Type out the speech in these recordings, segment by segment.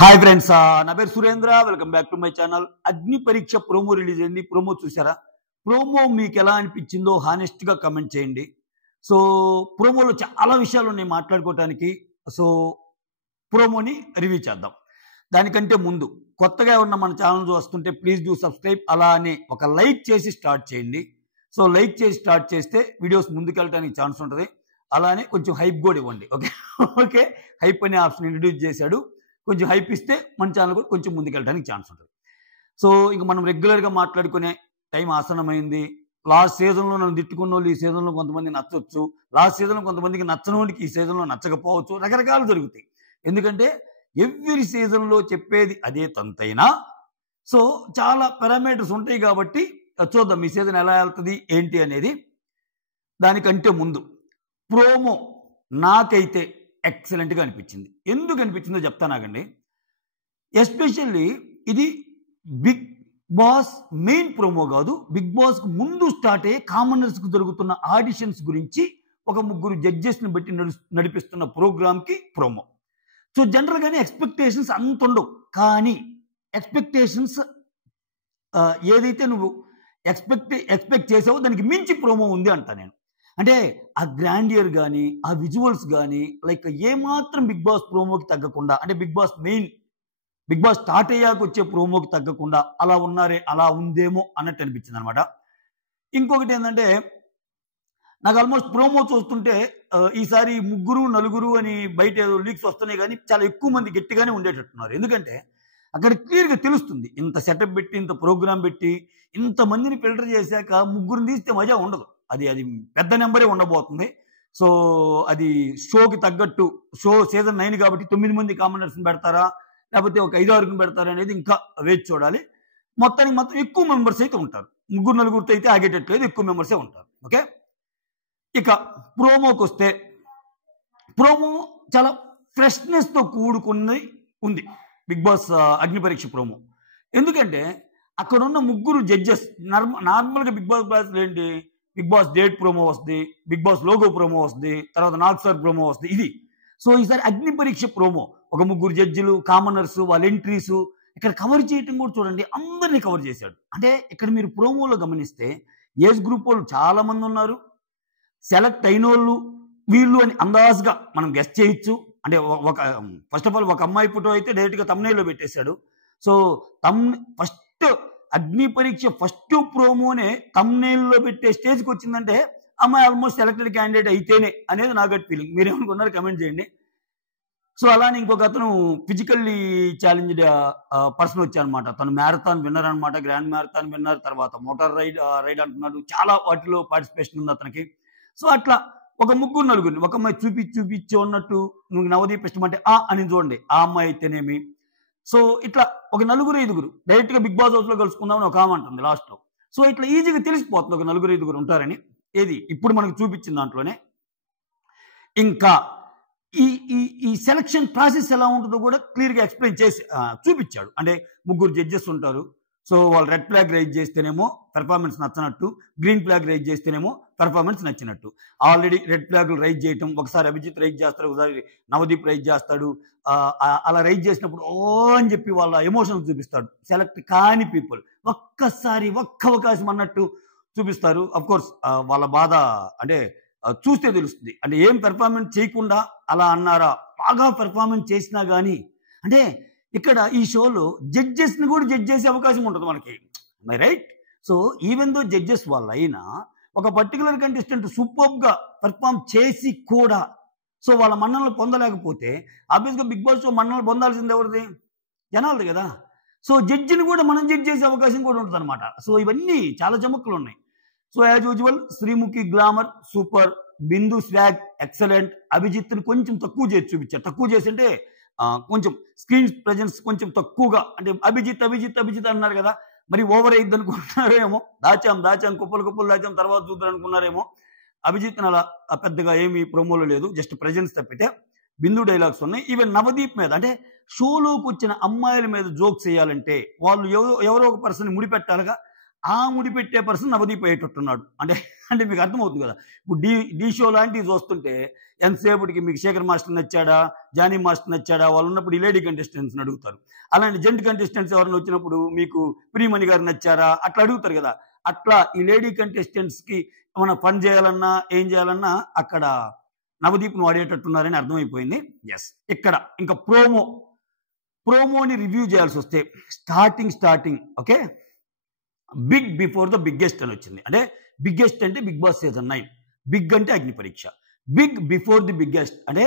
Hi friends, నా పేరు Surendra. Welcome back to my channel. అగ్ని పరీక్ష ప్రోమో రిలీజ్ అయింది. ప్రోమో చూసారా? ప్రోమో మీకు ఎలా అనిపించిందో హానెస్ట్ గా కమెంట్ చేయండి. సో ప్రోమోలో చాలా విషయాలు ఉన్నాయి మాట్లాడుకోవటానికి. సో ప్రోమోని రివ్యూ చేద్దాం. దానికంటే ముందు కొత్తగా ఉన్న మన ఛానల్ చూస్తుంటే ప్లీజ్ డూ సబ్స్క్రైబ్. అలానే ఒక లైక్ చేసి స్టార్ట్ చేయండి. సో లైక్ చేసి స్టార్ట్ చేస్తే వీడియోస్ ముందుకెళ్ళడానికి ఛాన్స్ ఉంటుంది. అలానే కొంచెం హైప్ కూడా ఇవ్వండి. ఓకే ఓకే హైప్ అనే ఆప్షన్ ఇంట్రడ్యూస్ చేశాడు. కొంచెం హైప్ ఇస్తే మన ఛానల్ కూడా కొంచెం ముందుకెళ్ళడానికి ఛాన్స్ ఉంటుంది. సో ఇంక మనం రెగ్యులర్గా మాట్లాడుకునే టైం ఆసనమైంది. లాస్ట్ సీజన్లో నన్ను తిట్టుకున్న వాళ్ళు ఈ సీజన్లో కొంతమంది నచ్చవచ్చు, లాస్ట్ సీజన్లో కొంతమందికి నచ్చని వాళ్ళకి ఈ సీజన్లో నచ్చకపోవచ్చు, రకరకాలు జరుగుతాయి. ఎందుకంటే ఎవ్రీ సీజన్లో చెప్పేది అదే తంతైనా సో చాలా పారామీటర్స్ ఉంటాయి కాబట్టి చూద్దాం ఈ సీజన్ ఎలా వెళ్తుంది ఏంటి అనేది. దానికంటే ముందు ప్రోమో నాకైతే ఎక్సలెంట్గా అనిపించింది. ఎందుకు అనిపించిందో చెప్తానాగండి. ఎస్పెషల్లీ ఇది బిగ్ బాస్ మెయిన్ ప్రోమో కాదు, బిగ్ బాస్కు ముందు స్టార్ట్ అయ్యే కామనర్స్కు జరుగుతున్న ఆడిషన్స్ గురించి ఒక ముగ్గురు జడ్జెస్ని బట్టి నడిపిస్తున్న ప్రోగ్రామ్కి ప్రోమో. సో జనరల్గానే ఎక్స్పెక్టేషన్స్ అంత ఉండవు, కానీ ఎక్స్పెక్టేషన్స్ ఏదైతే నువ్వు ఎక్స్పెక్ట్ చేసావో దానికి మించి ప్రోమో ఉంది అంటా నేను. అంటే ఆ గ్రాండియర్ కానీ ఆ విజువల్స్ కానీ లైక్ ఏమాత్రం బిగ్ బాస్ ప్రోమోకి తగ్గకుండా, అంటే బిగ్ బాస్ స్టార్ట్ అయ్యాక వచ్చే ప్రోమోకి తగ్గకుండా అలా ఉన్నారే, అలా ఉందేమో అన్నట్టు అనిపించింది అనమాట. ఇంకొకటి ఏంటంటే నాకు ఆల్మోస్ట్ ప్రోమో చూస్తుంటే ఈసారి ముగ్గురు నలుగురు అని బయట ఏదో లీక్స్ వస్తున్నాయి, కానీ చాలా ఎక్కువ మంది గట్టిగానే ఉండేటట్టున్నారు. ఎందుకంటే అక్కడ క్లియర్గా తెలుస్తుంది, ఇంత సెటప్ పెట్టి ఇంత ప్రోగ్రామ్ పెట్టి ఇంతమందిని ఫిల్టర్ చేశాక ముగ్గురిని తీస్తే మజా ఉండదు. అది పెద్ద నెంబరే ఉండబోతుంది. సో అది షోకి తగ్గట్టు, షో సీజన్ 9 కాబట్టి 9 మంది కామెంటర్స్ని పెడతారా లేకపోతే ఒక 5-6 పెడతారా అనేది ఇంకా వేచి చూడాలి. మొత్తం ఎక్కువ మెంబర్స్ అయితే ఉంటారు. ముగ్గురు నలుగురితో అయితే ఆగేటట్లేదు, ఎక్కువ మెంబర్సే ఉంటారు. ఓకే, ఇక ప్రోమోకి వస్తే ప్రోమో చాలా ఫ్రెష్నెస్తో కూడుకున్నది ఉంది బిగ్ బాస్ అగ్ని పరీక్ష ప్రోమో. ఎందుకంటే అక్కడ ఉన్న ముగ్గురు జడ్జెస్ నార్మల్గా బిగ్ బాస్ క్లాస్లో ఏంటి, బిగ్ బాస్ డేట్ ప్రోమో వస్తుంది, బిగ్ బాస్ లోగో ప్రోమో వస్తుంది, తర్వాత నాగ్ సార్ ప్రోమో వస్తుంది, ఇది. సో ఈసారి అగ్ని పరీక్ష ప్రోమో ఒక ముగ్గురు జడ్జిలు, కామనర్స్, వాళ్ళ ఎంట్రీస్ ఇక్కడ కవర్ చేయటం కూడా చూడండి, అందరినీ కవర్ చేశాడు. అంటే ఇక్కడ మీరు ప్రోమోలో గమనిస్తే ఏజ్ గ్రూప్ వాళ్ళు చాలా మంది ఉన్నారు. సెలెక్ట్ అయిన వాళ్ళు వీళ్ళు అని అందాజుగా మనం గెస్ట్ చేయొచ్చు. అంటే ఒక ఫస్ట్ ఆఫ్ ఆల్ ఒక అమ్మాయి ఫోటో అయితే డైరెక్ట్గా తమ్నైల్లో పెట్టేశాడు. సో ఫస్ట్ అగ్ని పరీక్ష ఫస్ట్ ప్రోమోనే తమ్నైల్లో పెట్టే స్టేజ్కి వచ్చిందంటే అమ్మాయి ఆల్మోస్ట్ సెలెక్టెడ్ క్యాండిడేట్ అయితేనే అనేది నా గట్ ఫీలింగ్. మీరేమనుకున్నారు కమెంట్ చేయండి. సో అలానే ఇంకొక అతను ఫిజికల్లీ ఛాలెంజ్డ్ పర్సన్ వచ్చారనమాట. తను మ్యారథాన్ విన్నర్ అనమాట, గ్రాండ్ మ్యారథాన్ విన్నర్, తర్వాత మోటార్ రైడ్ అంటున్నాడు, చాలా వాటిలో పార్టిసిపేషన్ ఉంది అతనికి. సో అట్లా ఒక ముగ్గురు నలుగురిని, ఒక అమ్మాయి చూపించి ఉన్నట్టు నువ్వు నవదీప్ ఇష్టం అంటే అని చూడండి, ఆ అమ్మాయి అయితేనేమి. సో ఇట్లా ఒక 4-5 డైరెక్ట్గా బిగ్ బాస్ హౌస్లో కలుసుకుందామని ఒక ఆమె అంటుంది లాస్ట్లో. సో ఇట్లా ఈజీగా తెలిసిపోతుంది ఒక 4-5 ఉంటారని. ఏది ఇప్పుడు మనకు చూపించిన దాంట్లోనే. ఇంకా ఈ ఈ ఈ సెలక్షన్ ప్రాసెస్ ఎలా ఉంటుందో కూడా క్లియర్గా ఎక్స్ప్లెయిన్ చేసి చూపించాడు. అంటే ముగ్గురు జడ్జెస్ ఉంటారు. సో వాళ్ళు రెడ్ ఫ్లాగ్ రైజ్ చేస్తేనేమో పెర్ఫార్మెన్స్ నచ్చినట్టు, గ్రీన్ ఫ్లాగ్ రైజ్ చేస్తేనేమో పెర్ఫార్మెన్స్ నచ్చినట్టు. ఆల్రెడీ రెడ్ ఫ్లాగ్లు రైజ్ చేయటం, ఒకసారి అభిజిత్ రైజ్ చేస్తాడు, ఒకసారి నవదీప్ రైజ్ చేస్తాడు. అలా రైజ్ చేసినప్పుడు అని చెప్పి వాళ్ళ ఎమోషన్స్ చూపిస్తాడు. సెలెక్ట్ కాని పీపుల్ ఒక్కసారి ఒక్క అవకాశం అన్నట్టు చూపిస్తారు. అఫ్ కోర్స్ వాళ్ళ బాధ అంటే చూస్తే తెలుస్తుంది. అంటే ఏం పెర్ఫార్మెన్స్ చేయకుండా అలా అన్నారా, బాగా పెర్ఫార్మెన్స్ చేసినా కానీ. అంటే ఇక్కడ ఈ షోలో జడ్జెస్ని కూడా జడ్జ్ చేసే అవకాశం ఉంటుంది మనకి, my right. So even though judges వాళ్ళ అయినా ఒక పర్టికులర్ కంటెస్టెంట్ సూపర్గా పెర్ఫార్మ్ చేసి కూడా సో వాళ్ళ మన్ననలు పొందలేకపోతే ఆబ్వియస్గా బిగ్ బాస్ షో మన్ననలు పొందాల్సింది ఎవరిది? జనాలది కదా. సో జడ్జిని కూడా మనం జడ్జ్ చేసే అవకాశం కూడా ఉంటుంది అనమాట. సో ఇవన్నీ చాలా చమక్కులు ఉన్నాయి. So as usual Sreemukhi glamour super, Bindu swag excellent, అభిజిత్ని కొంచెం తక్కువ చేసి చూపించారు. తక్కువ చేసి అంటే కొంచెం స్క్రీన్ ప్రెజెన్స్ కొంచెం తక్కువగా, అంటే అభిజిత్ అన్నారు కదా, మరి ఓవర్ అయ్యిద్ది అనుకుంటున్నారేమో. దాచాం కుప్పలు దాచాం తర్వాత చూద్దాం అనుకున్నారేమో. అభిజిత్ అలా పెద్దగా ఏమి ప్రోమోలో లేదు, జస్ట్ ప్రెజెన్స్ తప్పితే. బిందు డైలాగ్స్ ఉన్నాయి. ఈవెన్ నవదీప్ మీద, అంటే షోలోకి వచ్చిన అమ్మాయిల మీద జోక్స్ వేయాలంటే వాళ్ళు ఎవరో ఒక పర్సన్ ముడిపెట్టాలిగా. ఆ ముడిపెట్టే పర్సన్ నవదీప్ అయ్యేటట్టున్నాడు. అంటే అంటే మీకు అర్థమవుతుంది కదా! ఇప్పుడు ఢీ షో లాంటివి చూస్తుంటే ఎంతసేపటికి మీకు శేఖర్ మాస్టర్ నచ్చాడా? జానీ మాస్టర్ నచ్చాడా? వాళ్ళున్నప్పుడు ఈ లేడీ కంటెస్టెంట్స్‌ని అడుగుతారు. అలాంటి జెంట్ కంటెస్టెంట్స్ ఎవరైనా వచ్చినప్పుడు మీకు ప్రియమణి గారు నచ్చారా? అట్లా అడుగుతారు కదా! అట్లా ఈ లేడీ కంటెస్టెంట్స్‌కి ఏమన్నా ఫన్ చేయాలన్నా, ఏం చేయాలన్నా అక్కడ నవదీప్‌ని వాడేటట్టున్నారని అర్థమైపోయింది. యెస్. ఇక్కడ ఇంకా ప్రోమోని రివ్యూ చేయాల్సొస్తే starting okay. Big before the biggest అని వచ్చింది. అంటే బిగ్గెస్ట్ అంటే బిగ్ బాస్ సీజన్ 9, బిగ్ అంటే అగ్ని పరీక్ష. బిగ్ బిఫోర్ ది బిగ్గెస్ట్ అంటే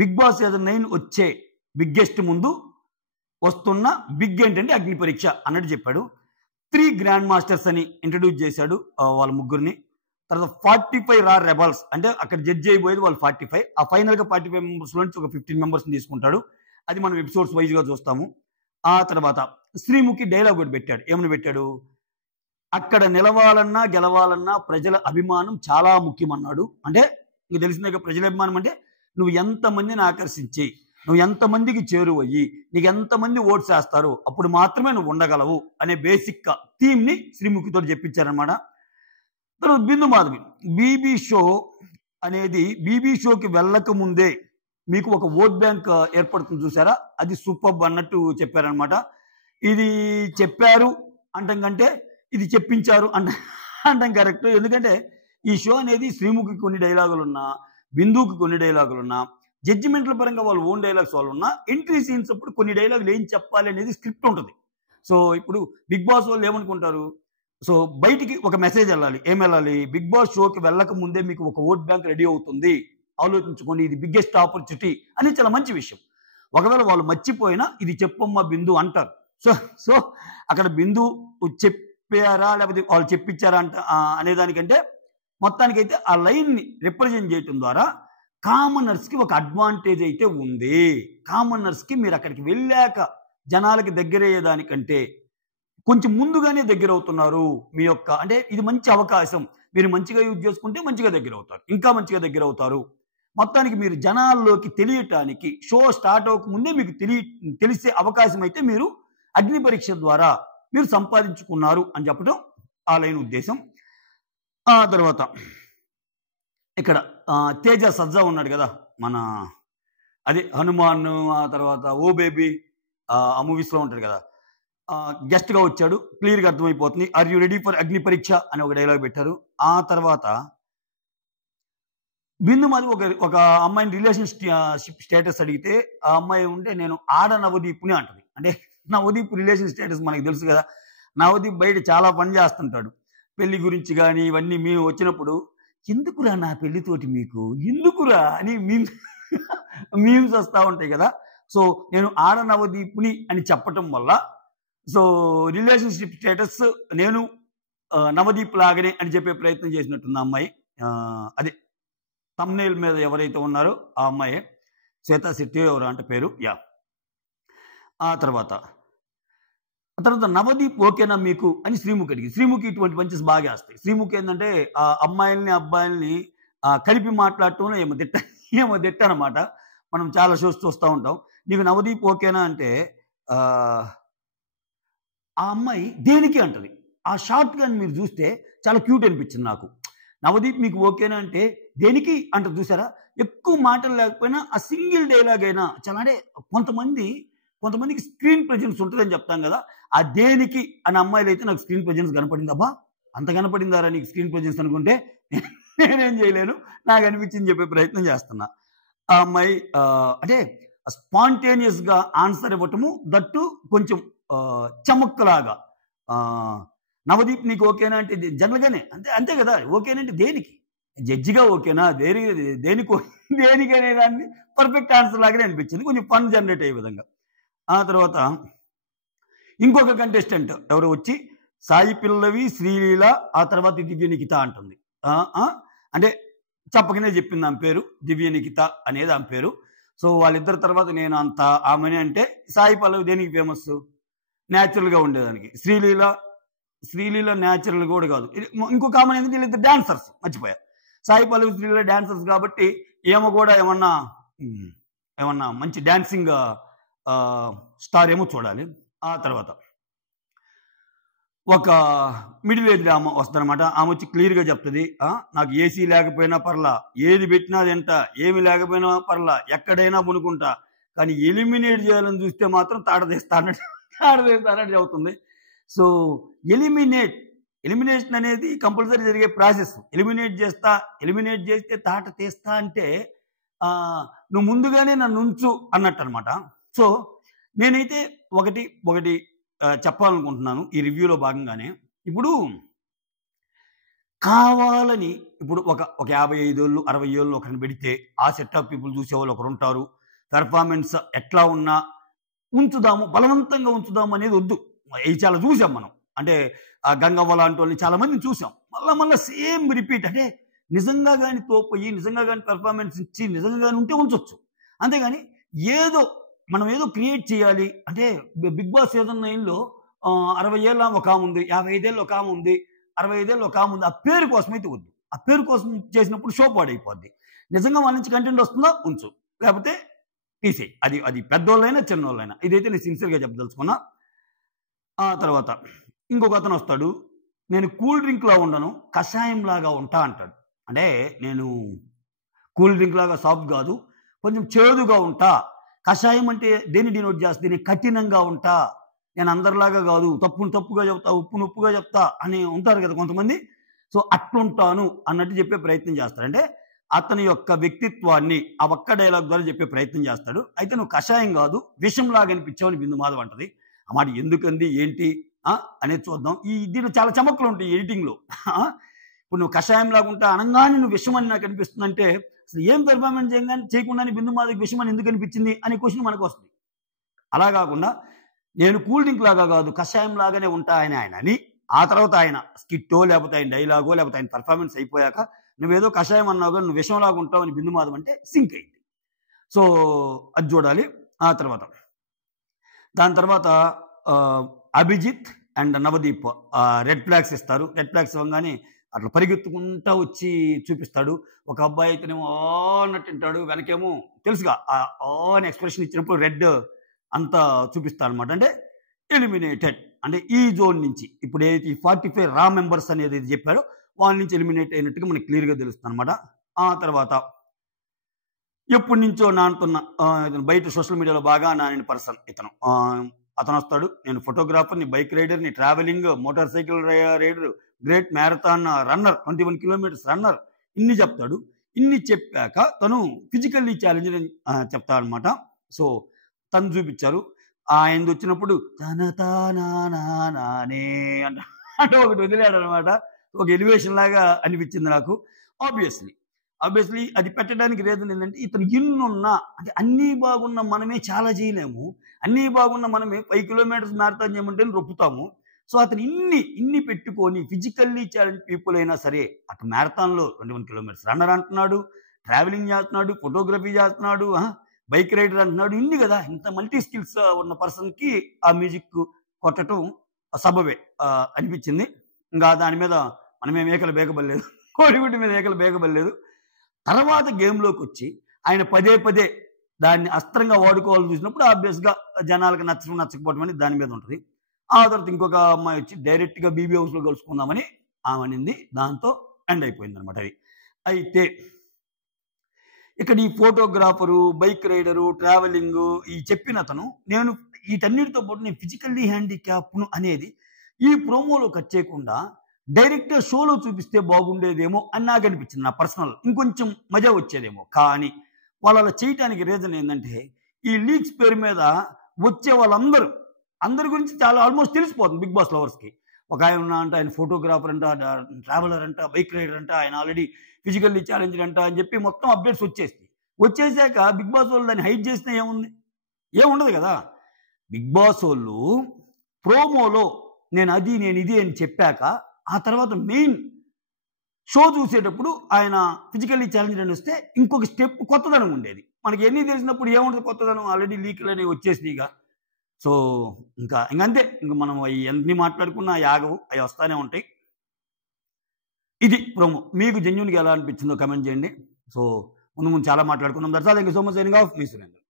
బిగ్ బాస్ సీజన్ 9 వచ్చే బిగ్గెస్ట్ ముందు వస్తున్న బిగ్ ఏంటంటే అగ్ని పరీక్ష అన్నట్టు చెప్పాడు. 3 గ్రాండ్ మాస్టర్స్ అని ఇంట్రడ్యూస్ చేశాడు వాళ్ళ ముగ్గురిని. తర్వాత 45 రా రెబల్స్ అంటే అక్కడ జడ్జ్ అయిపోయేది వాళ్ళు 45. ఆ ఫైనల్గా 45 మెంబర్స్ నుంచి ఒక 15 మెంబర్స్ని తీసుకుంటాడు. అది మనం ఎపిసోడ్స్ వైజ్గా చూస్తాము. ఆ తర్వాత శ్రీముఖి డైలాగ్ ఒకటి పెట్టాడు. ఏమని పెట్టాడు? అక్కడ నిలవాలన్నా గెలవాలన్నా ప్రజల అభిమానం చాలా ముఖ్యమన్నాడు. అంటే నీకు తెలిసిందే, ప్రజల అభిమానం అంటే నువ్వు ఎంతమందిని ఆకర్షించి, నువ్వు ఎంతమందికి చేరువయ్యి, నీకు ఎంతమంది ఓట్స్ వేస్తారు, అప్పుడు మాత్రమే నువ్వు ఉండగలవు అనే బేసిక్ థీమ్ని శ్రీముఖితో చెప్పించారనమాట. తర్వాత బిందు మాధవి బీబీ షో అనేది బీబీ షోకి వెళ్ళక ముందే మీకు ఒక ఓట్ బ్యాంక్ ఏర్పడుతుంది చూసారా, అది సూపర్ అన్నట్టు చెప్పారనమాట. ఇది చెప్పారు అంటాం కంటే ఇది చెప్పించారు అంటాం కరెక్ట్. ఎందుకంటే ఈ షో అనేది శ్రీముఖికి కొన్ని డైలాగులున్నా, బిందుకి కొన్ని డైలాగులున్నా, జడ్జిమెంట్ల పరంగా వాళ్ళు ఓన్ డైలాగ్స్ వాళ్ళు ఉన్నా, ఎంట్రీ సీన్స్ అప్పుడు కొన్ని డైలాగులు ఏం చెప్పాలి అనేది స్క్రిప్ట్ ఉంటుంది. సో ఇప్పుడు బిగ్ బాస్ వాళ్ళు ఏమనుకుంటారు, సో బయటికి ఒక మెసేజ్ వెళ్ళాలి. ఏం వెళ్ళాలి? బిగ్ బాస్ షోకి వెళ్ళక ముందే మీకు ఒక ఓట్ బ్యాంక్ రెడీ అవుతుంది, ఆలోచించుకోండి, ఇది బిగ్గెస్ట్ ఆపర్చునిటీ అని చాలా మంచి విషయం. ఒకవేళ వాళ్ళు మర్చిపోయినా ఇది చెప్పమ్మా బిందు అంటారు. సో సో అక్కడ బిందు చెప్పారా లేకపోతే వాళ్ళు చెప్పించారా అనేదానికంటే మొత్తానికైతే ఆ లైన్ని రిప్రజెంట్ చేయటం ద్వారా కామనర్స్కి ఒక అడ్వాంటేజ్ అయితే ఉంది. కామనర్స్కి మీరు అక్కడికి వెళ్ళాక జనాలకి దగ్గరయ్యేదానికంటే కొంచెం ముందుగానే దగ్గర అవుతున్నారు. మీ యొక్క అంటే ఇది మంచి అవకాశం, మీరు మంచిగా యూజ్ చేసుకుంటే మంచిగా దగ్గర అవుతారు, ఇంకా మంచిగా దగ్గర అవుతారు. మొత్తానికి మీరు జనాల్లోకి తెలియటానికి షో స్టార్ట్ అవ్వకముందే మీకు తెలిసే అవకాశం అయితే మీరు అగ్ని పరీక్ష ద్వారా మీరు సంపాదించుకున్నారు అని చెప్పడం ఆ లైన్ ఉద్దేశం. ఆ తర్వాత ఇక్కడ తేజ సజ్జా ఉన్నాడు కదా, మన అదే హనుమాన్, ఆ తర్వాత ఓ బేబీ ఆ మూవీస్లో ఉంటాడు కదా, గెస్ట్గా వచ్చాడు. క్లియర్గా అర్థమైపోతుంది. ఆర్ యూ రెడీ ఫర్ అగ్ని పరీక్ష అని ఒక డైలాగ్ పెట్టారు. ఆ తర్వాత బిందు మాది ఒక అమ్మాయిని రిలేషన్షిప్ స్టేటస్ అడిగితే ఆ అమ్మాయి ఉంటే నేను ఆడ నవదీప్ని అంటది. అంటే నవదీప్ రిలేషన్ స్టేటస్ మనకి తెలుసు కదా, నవదీప్ బయట చాలా పని చేస్తుంటాడు. పెళ్లి గురించి కానీ ఇవన్నీ మేము వచ్చినప్పుడు ఎందుకురా నా పెళ్లితోటి మీకు ఎందుకురా అని మీమ్స్ వస్తూ ఉంటాయి కదా. సో నేను ఆడ నవదీప్ని అని చెప్పటం వల్ల సో రిలేషన్షిప్ స్టేటస్ నేను నవదీప్ లాగానే అని చెప్పే ప్రయత్నం చేసినట్టుంది ఆ అమ్మాయి. అదే తమ్నేల్ మీద ఎవరైతే ఉన్నారో ఆ అమ్మాయి శ్వేతా శెట్టి ఎవరు అంటే పేరు. ఆ తర్వాత నవదీప్ ఓకేనా మీకు అని శ్రీముఖి అడిగి, శ్రీముఖి ఇటువంటి పంచెస్ బాగా వస్తాయి. శ్రీముఖి ఏంటంటే ఆ అమ్మాయిల్ని అబ్బాయిల్ని కలిపి మాట్లాడటంలో ఏమో దిట్ట అనమాట. మనం చాలా షోస్ చూస్తూ ఉంటాం. నీకు నవదీప్ ఓకేనా అంటే ఆ అమ్మాయి దేనికి అంటది. ఆ షార్ట్ కానీ మీరు చూస్తే చాలా క్యూట్ అనిపించింది నాకు. నవదీప్ మీకు ఓకేనా అంటే దేనికి అంటారు చూసారా. ఎక్కువ మాటలు లేకపోయినా ఆ సింగిల్ డైలాగ్ అయినా చాలా, అంటే కొంతమందికి స్క్రీన్ ప్రెజెన్స్ ఉంటుందని చెప్తాం కదా, ఆ దేనికి అని అమ్మాయిలు అయితే నాకు స్క్రీన్ ప్రెజెన్స్ కనపడింది. అబ్బా అంత కనపడిందారా నీకు స్క్రీన్ ప్రెజెన్స్ అనుకుంటే నేనేం చేయలేను, నాకు అనిపించింది చెప్పే ప్రయత్నం చేస్తున్నా. ఆ అమ్మాయి అంటే స్పాంటేనియస్గా ఆన్సర్ ఇవ్వటము, దట్టు కొంచెం చమక్కులాగా. నవదీప్ నీకు ఓకేనా అంటే జనరల్గానే అంతే కదా, ఓకేనంటే దేనికి, జడ్జిగా ఓకేనా, దేనికి అనే దాన్ని పర్ఫెక్ట్ ఆన్సర్ లాగానే అనిపించింది, కొంచెం ఫన్ జనరేట్ అయ్యే విధంగా. ఆ తర్వాత ఇంకొక కంటెస్టెంట్ ఎవరు వచ్చి సాయి పిల్లవి, శ్రీలీల, ఆ తర్వాత దివ్య నిఖిత అంటుంది. అంటే చెప్పకనే చెప్పింది ఆమె పేరు, దివ్య నిఖిత అనేది ఆమె పేరు. సో వాళ్ళిద్దరి తర్వాత నేను అంత ఆమెనే అంటే సాయి పల్లవి దేనికి ఫేమస్, న్యాచురల్గా ఉండేదానికి. శ్రీలీల న్యాచురల్ కూడా కాదు. ఇంకో కామన్ ఏంటంటే వీళ్ళిద్దరు డాన్సర్స్, మర్చిపోయారు. సాయి పల్లవి శ్రీలీల డాన్సర్స్ కాబట్టి ఏమో కూడా ఏమన్నా మంచి డాన్సింగ్ స్టార్ ఏమో చూడాలి. ఆ తర్వాత ఒక మిడిల్ ఏజ్డ్ ఆమె వస్తుందన్నమాట. ఆమె వచ్చి క్లియర్‌గా చెప్తది. నాకు ఏసీ లేకపోయినా పర్లా, ఏది పెట్టినా తింటా, ఏమి లేకపోయినా పర్లా, ఎక్కడైనా పనుకుంటా. కానీ ఎలిమినేట్ చేయాలని చూస్తే మాత్రం తాట తీస్తా అన్నట్టు చెబుతుంది. సో, ఎలిమినేషన్ అనేది కంపల్సరీ జరిగే ప్రాసెస్. ఎలిమినేట్ చేస్తే తాట తీస్తా అంటే నువ్వు ముందుగానే నన్నుంచు అన్నట్టనమాట. సో, నేనైతే ఒకటి చెప్పాలనుకుంటున్నాను ఈ రివ్యూలో భాగంగానే. ఇప్పుడు కావాలని ఇప్పుడు ఒక 55 ఏళ్ళు, 60 ఏళ్ళు ఒకరిని పెడితే ఆ సెట్ ఆఫ్ పీపుల్ చూసేవాళ్ళు ఒకరుంటారు. పెర్ఫార్మెన్స్ ఎట్లా ఉన్నా బలవంతంగా ఉంచుదాము అనేది వద్దు. ఇవి చాలా చూసాం మనం. అంటే గంగవ్వ లాంటి వాళ్ళని చాలా మందిని చూసాం. మళ్ళా సేమ్ రిపీట్. అంటే నిజంగా గాని తోపోయి, నిజంగా గాని పెర్ఫార్మెన్స్ ఇచ్చి, నిజంగా గాని ఉంటే ఉంచొచ్చు. అంతేగాని మనం ఏదో క్రియేట్ చేయాలి. అంటే బిగ్ బాస్ సీజన్ 9లో 60 ఏళ్ళ ఒక ఆమె ఉంది, 55 ఏళ్ళు ఒక ఆమె ఉంది, 65 ఏళ్ళు ఒక ఆమె ఉంది. ఆ పేరు కోసం అయితే వద్దు. ఆ పేరు కోసం చేసినప్పుడు షో పాడైపోద్ది. నిజంగా వాళ్ళ నుంచి కంటెంట్ వస్తుందా ఉంచు, లేకపోతే తీసేయి. అది పెద్దోళ్ళైనా చిన్నోళ్ళైనా. ఇదైతే నేను సిన్సియర్‌గా చెప్పదలుచుకున్నా. ఆ తర్వాత ఇంకొక అతను వస్తాడు. నేను కూల్ డ్రింక్‌లా ఉండను, కషాయంలాగా ఉంటా అంటాడు. అంటే నేను కూల్ డ్రింక్ లాగా సాఫ్ట్ కాదు, కొంచెం చేదుగా ఉంటా. కషాయం అంటే దేన్ని డినోట్ చేస్తుంది? నేను కఠినంగా ఉంటా, నేను అందరిలాగా కాదు, తప్పును తప్పుగా చెప్తా, ఉప్పును ఉప్పుగా చెప్తా అని ఉంటారు కదా కొంతమంది. సో, అట్లుంటాను అన్నట్టు చెప్పే ప్రయత్నం చేస్తాడు. అంటే అతని యొక్క వ్యక్తిత్వాన్ని ఆ ఒక్క డైలాగ్ ద్వారా చెప్పే ప్రయత్నం చేస్తాడు. అయితే నువ్వు కషాయం కాదు, విషంలాగా అనిపించావని బిందు మాధవ్ అంటది. ఆ మాట ఎందుకంది ఏంటి అనేది చూద్దాం. దీంట్లో చాలా చమక్కులు ఉంటాయి ఎడిటింగ్‌లో. ఇప్పుడు నువ్వు కషాయం లాగా ఉంటా అనగానే నువ్వు విషం అని నాకు అనిపిస్తుందంటే అసలు ఏం పెర్ఫార్మెన్స్ చేయకుండానే బిందు మాధవ్‌కి విషం అని ఎందుకు అనిపించింది అనే క్వశ్చన్ మనకు వస్తుంది. అలా కాకుండా నేను కూల్ డ్రింక్ లాగా కాదు, కషాయం లాగానే ఉంటా ఆయన అని, ఆ తర్వాత ఆయన స్కిట్టో లేకపోతే ఆయన డైలాగో లేకపోతే ఆయన పెర్ఫార్మెన్స్ అయిపోయాక నువ్వేదో కషాయం అన్నావు కానీ నువ్వు విషం లాగా ఉంటావు అని బిందు మాధవ్ అంటే సింక్ అయింది. సో, అది చూడాలి. దాని తర్వాత Abhijit and Navdeep red flags ఇస్తారు. రెడ్ ఫ్లాగ్స్ ఇవ్వగానే అట్లా పరిగెత్తుకుంటా వచ్చి చూపిస్తాడు. ఒక అబ్బాయి అయితేనేమో అన్నట్టు ఉంటాడు, వెనకేమో తెలుసుగా అని ఎక్స్ప్రెషన్ ఇచ్చినప్పుడు రెడ్ అంతా చూపిస్తాడు అనమాట. అంటే ఎలిమినేటెడ్, అంటే ఈ జోన్ నుంచి ఇప్పుడు ఏదైతే 45 రా మెంబర్స్ అనేది చెప్పారో వాళ్ళ నుంచి ఎలిమినేట్ అయినట్టుగా మనకి క్లియర్గా తెలుస్తుంది అనమాట. ఆ తర్వాత ఎప్పటి నుంచో నానుతున్న బయట సోషల్ మీడియాలో బాగా నానిన పర్సన్ అతను వస్తాడు. నేను ఫోటోగ్రాఫర్ని, బైక్ రైడర్ని, travelling, motorcycle rider, great marathon runner, 21 kilometres runner, ఇన్ని చెప్తాడు. ఇన్ని చెప్పాక తను ఫిజికల్లీ ఛాలెంజ్ చెప్తాడు అనమాట. సో, తను చూపించారు. ఆయనది వచ్చినప్పుడు నానే అంటే ఒకటి వదిలాడు అనమాట. ఒక ఎలివేషన్ లాగా అనిపించింది నాకు. ఆబ్వియస్లీ అది పెట్టడానికి రీజన్ ఏంటంటే ఇతను ఇన్నున్నా, అంటే అన్నీ బాగున్న మనమే చాలా చేయలేము. అన్నీ బాగున్న మనమే 5 కిలోమీటర్స్ మ్యారథాన్ చేయమంటే రొప్పుతాము. సో, అతను ఇన్ని పెట్టుకొని ఫిజికల్లీ ఛాలెంజ్ పీపుల్ అయినా సరే అటు మ్యారథాన్లో 21 కిలోమీటర్స్ రన్నర్ అంటున్నాడు, ట్రావెలింగ్ చేస్తున్నాడు, ఫోటోగ్రఫీ చేస్తున్నాడు, బైక్ రైడర్ అంటున్నాడు. ఇన్ని కదా, ఇంత మల్టీ స్కిల్స్ ఉన్న పర్సన్కి ఆ మ్యూజిక్ కొట్టడం సబబే అనిపించింది. ఇంకా దాని మీద మనమేం ఏకలు బేకబడలేదు, కోడిగుడ్డి మీద ఏకలు బేకబడలేదు. తర్వాత గేమ్లోకి వచ్చి ఆయన పదే దాన్ని అస్త్రంగా వాడుకోవాలని చూసినప్పుడు ఆబ్వియస్గా జనాలకు నచ్చకపోవడం అనేది దాని మీద ఉంటుంది. ఆ తర్వాత ఇంకొక అమ్మాయి వచ్చి డైరెక్ట్గా బీబీ హౌస్లో కలుసుకుందామని ఆమెనింది. దాంతో ఎండ్ అయిపోయింది అనమాట. అయితే ఇక్కడ ఈ ఫోటోగ్రాఫరు, బైక్ రైడరు, ట్రావెలింగ్ ఈ చెప్పిన అతను నేను వీటన్నిటితో పాటు నేను ఫిజికల్లీ హ్యాండిక్యాప్ను అనేది ఈ ప్రోమోలో కట్ చేయకుండా డైరెక్ట్గా షోలో చూపిస్తే బాగుండేదేమో అని నాకు అనిపించింది. నా పర్సనల్ ఇంకొంచెం మజా వచ్చేదేమో. కానీ వాళ్ళు అలా చేయటానికి రీజన్ ఏంటంటే ఈ లీక్స్ పేరు మీద వచ్చే అందరి గురించి చాలా ఆల్మోస్ట్ తెలిసిపోతుంది బిగ్ బాస్ లవర్స్కి. ఒక ఆయన అంట, ఆయన ఫోటోగ్రాఫర్ అంట, ట్రావెలర్ అంట, బైక్ రైడర్ అంట, ఆయన ఆల్రెడీ ఫిజికల్లీ ఛాలెంజ్డ్ అంట అని చెప్పి మొత్తం అప్డేట్స్ వచ్చేసాక బిగ్ బాస్ వాళ్ళు దాన్ని హైడ్ చేసినా ఏముండదు కదా. బిగ్ బాస్ వాళ్ళు ప్రోమోలో నేను ఇది అని చెప్పాక ఆ తర్వాత మెయిన్ షో చూసేటప్పుడు ఆయన ఫిజికల్లీ ఛాలెంజ్డ్ అని వస్తే ఇంకొక స్టెప్ కొత్తదనం ఉండేది. మనకి ఎన్ని తెలిసినప్పుడు ఏముంటుంది కొత్తదనం, ఆల్రెడీ లీక్లు అనేవి వచ్చేసినాయిగా. సో, ఇంకంతే, మనం ఎన్ని మాట్లాడుకున్నా ఆగవు, అవి వస్తానే ఉంటాయి. ఇది ప్రోమో. మీకు జెన్యూన్గా ఎలా అనిపించిందో కమెంట్ చేయండి. సో, ముందు చాలా మాట్లాడుకున్నాం. That's all. Thank you so much. Signing off, me Surender.